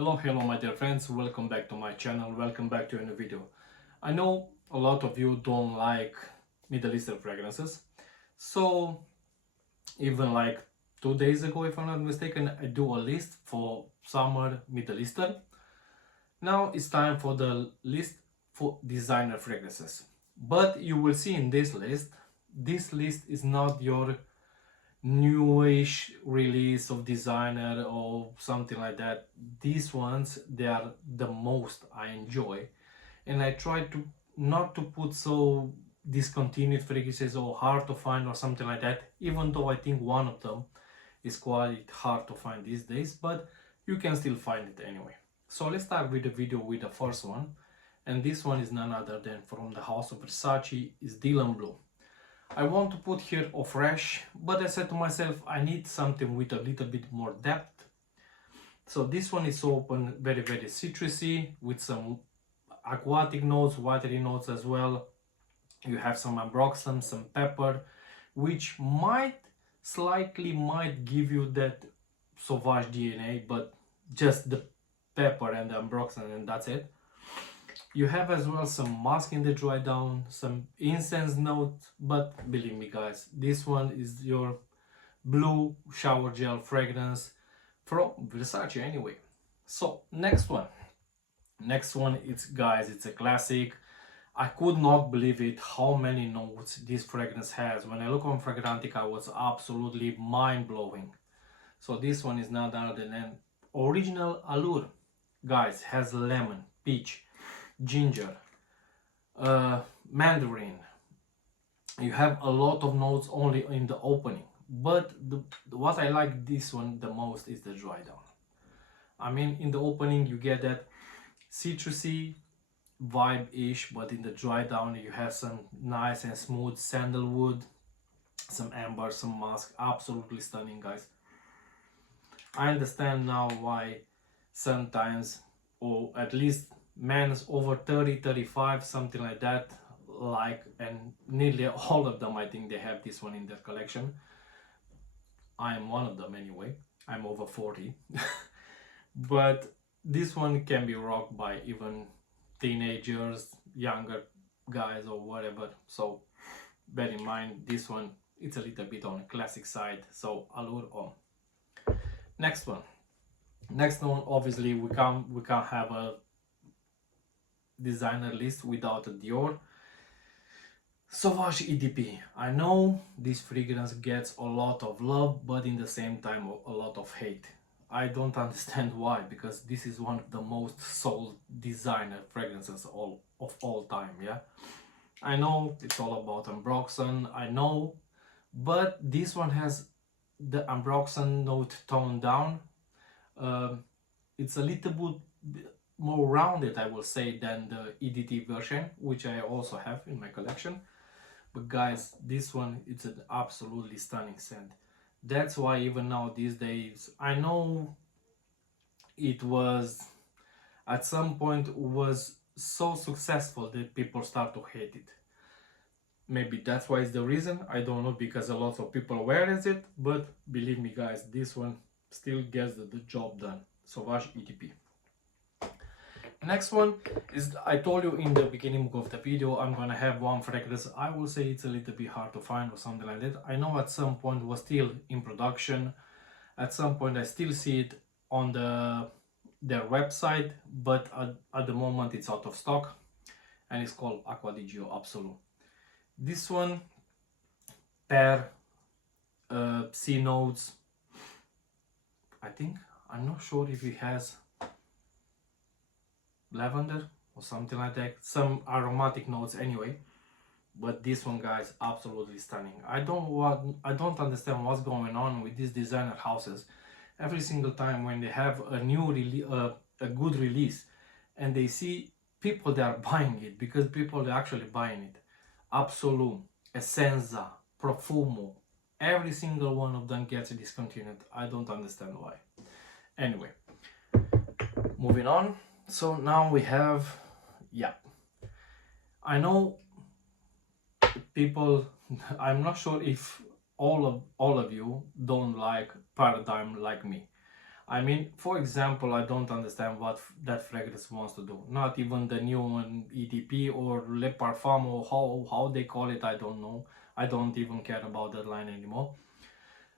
Hello my dear friends, welcome back to my channel, welcome back to a new video. I know a lot of you don't like Middle Eastern fragrances, so even like 2 days ago, if I'm not mistaken, I do a list for summer Middle Eastern. Now it's time for the list for designer fragrances. But you will see in this list is not your newish release of designer or something like that. These ones, they are the most I enjoy, and I try to not to put so discontinued fragrances or hard to find or something like that, even though I think one of them is quite hard to find these days, but you can still find it anyway. So let's start with the video with the first one, and this one is none other than from the house of Versace, is Dylan Blue. I want to put here a fresh, but I said to myself I need something with a little bit more depth. So this one is open very citrusy with some aquatic notes, watery notes as well. You have some ambroxan, some pepper, which slightly might give you that Sauvage DNA, but just the pepper and the ambroxan, and that's it. You have as well some musk in the dry down, some incense note, but believe me guys, this one is your blue shower gel fragrance from Versace anyway. So next one, it's a classic. I could not believe it how many notes this fragrance has. When I look on Fragrantica, I was absolutely mind-blowing. So this one is none other than original Allure. Guys, has lemon, peach, ginger, mandarin. You have a lot of notes only in the opening, but what I like this one the most is the dry down. I mean, in the opening you get that citrusy vibe-ish, but in the dry down you have some nice and smooth sandalwood, some amber, some musk. Absolutely stunning, guys. I understand now why sometimes, or at least men's over 30, 35, something like that, like, and nearly all of them, I think they have this one in their collection. I am one of them anyway. I'm over 40. But this one can be rocked by even teenagers, younger guys or whatever. So bear in mind, this one, it's a little bit on the classic side, so Allure on. Next one, obviously we can't have a designer list without a Dior. Sauvage EDP. I know this fragrance gets a lot of love, but in the same time a lot of hate. I don't understand why, because this is one of the most sold designer fragrances of all time. Yeah, I know it's all about ambroxan, I know, but this one has the ambroxan note toned down. It's a little bit more rounded, I will say, than the EDT version, which I also have in my collection. But guys, this one, it's an absolutely stunning scent. That's why even now these days, I know it was at some point was so successful that people start to hate it. Maybe that's why it's the reason, I don't know, because a lot of people wears it, but believe me guys, this one still gets the job done. Sauvage EDP. Next one is, I told you in the beginning of the video, I'm gonna have one fragrance. I will say it's a little bit hard to find or something like that. I know at some point was still in production. At some point I still see it on their website, but at the moment it's out of stock, and it's called Acqua di Gio Absolu. This one, pear, sea notes, I think. I'm not sure if it has lavender or something like that, some aromatic notes anyway. But this one, guys, absolutely stunning. I don't understand what's going on with these designer houses. Every single time when they have a new a good release, and they see people that are buying it, because people are actually buying it. Absolu, Essenza, Profumo, every single one of them gets discontinued. I don't understand why. Anyway, moving on. So now we have, yeah, I know people, I'm not sure if all of you don't like Paradigm like me. I mean, for example, I don't understand what that fragrance wants to do. Not even the new one, EDP or Le Parfum, or how they call it, I don't know. I don't even care about that line anymore.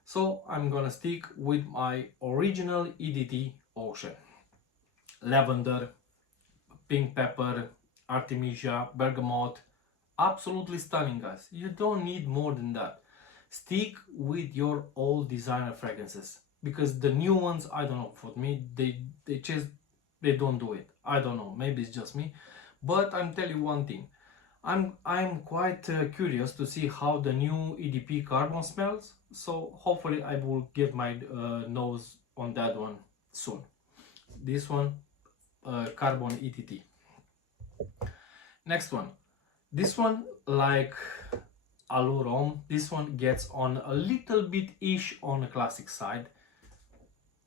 So I'm gonna stick with my original EDT Ocean. Lavender, pink pepper, artemisia, bergamot. Absolutely stunning, guys. You don't need more than that. Stick with your old designer fragrances, because the new ones, I don't know, for me they just they don't do it. I don't know, maybe it's just me, but I'm telling you one thing. I'm quite curious to see how the new EDP carbon smells. So hopefully I will get my nose on that one soon. This one, carbon ETT. Next one. This one, like Alurom, this one gets on a little bit ish on the classic side.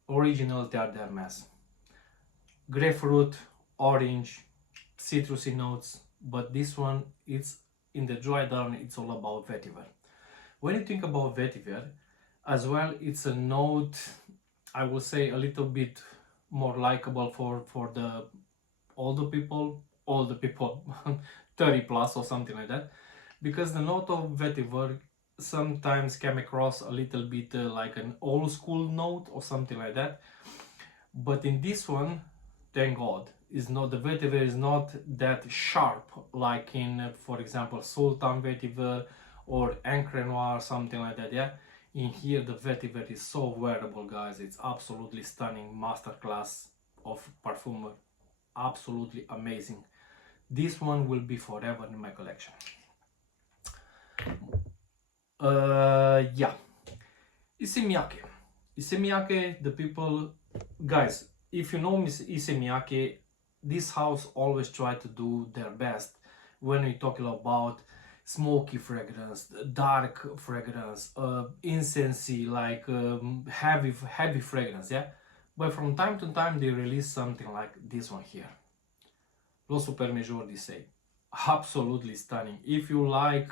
Original Terre d'Hermes. Grapefruit, orange, citrusy notes, but this one, it's in the dry down, it's all about vetiver. When you think about vetiver, as well, it's a note, I would say, a little bit more likable for the older people, 30 plus or something like that, because the note of vetiver sometimes came across a little bit like an old school note or something like that. But in this one, thank God, is not, the vetiver is not that sharp like in, for example, Sultan vetiver or Encre Noir, something like that. Yeah, in here the vetiver is so wearable, guys. It's absolutely stunning masterclass of perfumer. Absolutely amazing. This one will be forever in my collection. Yeah, Issey Miyake. Issey Miyake, the people, guys, if you know Issey Miyake, this house always try to do their best when we talk about smoky fragrance, dark fragrance, incensey, like heavy fragrance, yeah. But from time to time they release something like this one here, Lo Super Major d'Issey. Absolutely stunning. If you like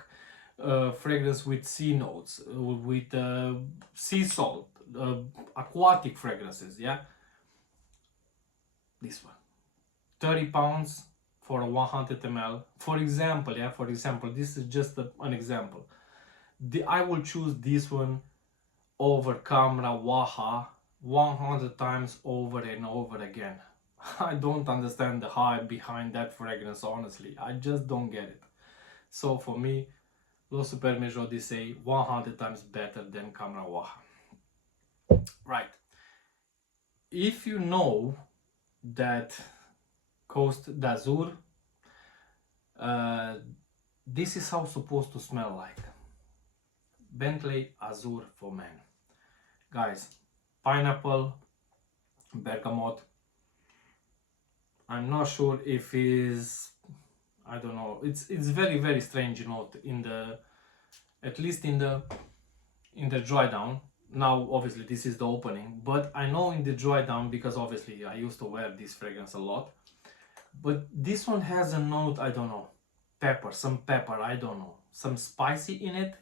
fragrance with sea notes, with sea salt, aquatic fragrances, yeah, this one. 30 pounds for a 100 ml. For example, yeah, for example, this is just an example. I will choose this one over Camera Waha 100 times over and over again. I don't understand the hype behind that fragrance, honestly. I just don't get it. So for me, Lo Super Major d'Issey 100 times better than Camera Waha. Right. If you know that Coast d'Azur, this is how it's supposed to smell like. Bentley Azur for men. Guys, pineapple, bergamot. I'm not sure if is, I don't know. It's very strange note in the, at least in the dry down. Now obviously this is the opening, but I know in the dry down, because obviously I used to wear this fragrance a lot. But this one has a note, I don't know, some pepper, I don't know, some spicy in it,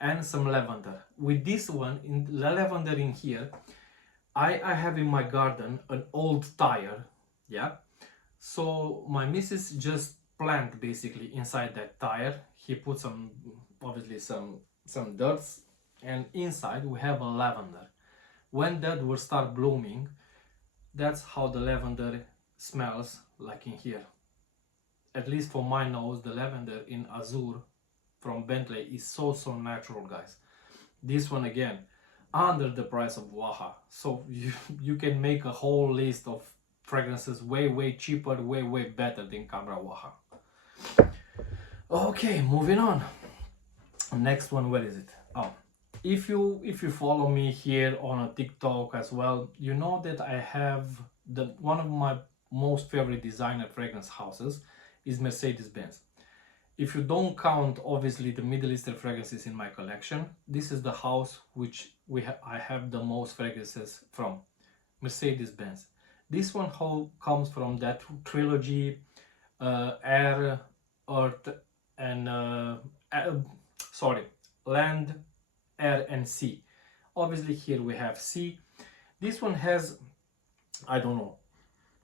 and some lavender. With this one, in the lavender in here, I have in my garden an old tire, yeah. So my missus just plant basically inside that tire. He put some, obviously some dirts, and inside we have a lavender. When that will start blooming, that's how the lavender smells like in here. At least for my nose, the lavender in Azur from Bentley is so natural, guys. This one again, under the price of Waha. So you can make a whole list of fragrances way cheaper, way better than Camera Waha. Okay, moving on. Next one, where is it? Oh, if you follow me here on a TikTok as well, you know that I have one of my most favorite designer fragrance houses is Mercedes-Benz. If you don't count obviously the Middle Eastern fragrances in my collection, this is the house which I have the most fragrances from, Mercedes-Benz. This one comes from that trilogy, Air, Earth, and Land, Air, and Sea. Obviously here we have Sea. This one has, I don't know,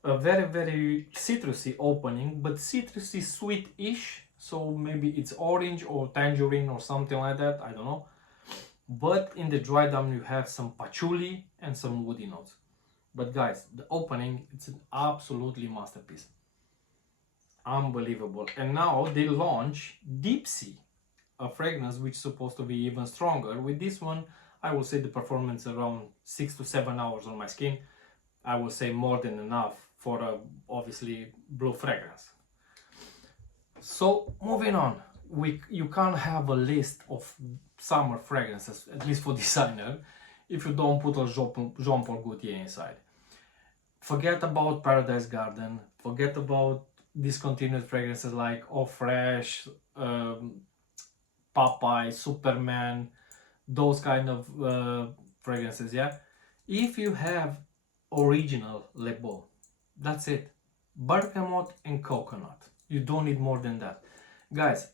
a very citrusy opening, but citrusy sweet-ish. So maybe it's orange or tangerine or something like that. I don't know. But in the dry down you have some patchouli and some woody notes. But guys, the opening, it's an absolutely masterpiece. Unbelievable. And now they launch Deep Sea, a fragrance which is supposed to be even stronger. With this one, I will say the performance around 6 to 7 hours on my skin. I will say more than enough for a obviously blue fragrance. So moving on, you can't have a list of summer fragrances, at least for designer, if you don't put a Jean Paul Gaultier inside. Forget about Paradise Garden, forget about discontinued fragrances like Eau Fresh, Popeye, Superman, those kind of fragrances, yeah. If you have original Le Beau, that's it. Bergamot and coconut. You don't need more than that. Guys,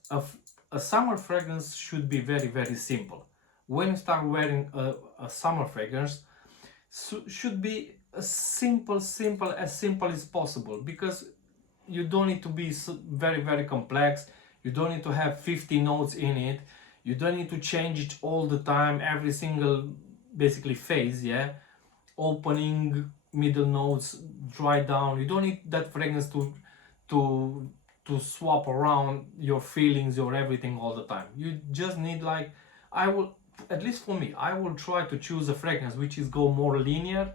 a summer fragrance should be very simple. When you start wearing a summer fragrance, should be as simple as possible, because you don't need to be very complex. You don't need to have 50 notes in it. You don't need to change it all the time, every single basically phase, yeah. Opening, middle notes, dry down. You don't need that fragrance to to swap around your feelings, your everything all the time. You just need, like, I will, at least for me, I will try to choose a fragrance which is go more linear,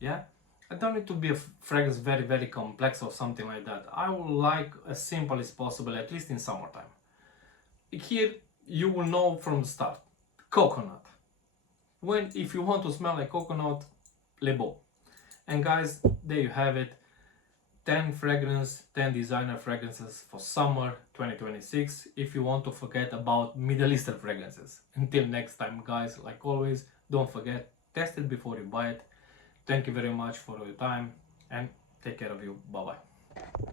yeah. I don't need to be a fragrance very complex or something like that. I would like as simple as possible, at least in summertime. Here you will know from the start. Coconut. When, if you want to smell like coconut, Le Beau. And guys, there you have it. 10 designer fragrances for summer 2026, if you want to forget about Middle Eastern fragrances. Until next time, guys, like always, don't forget, test it before you buy it. Thank you very much for your time and take care of you. Bye bye.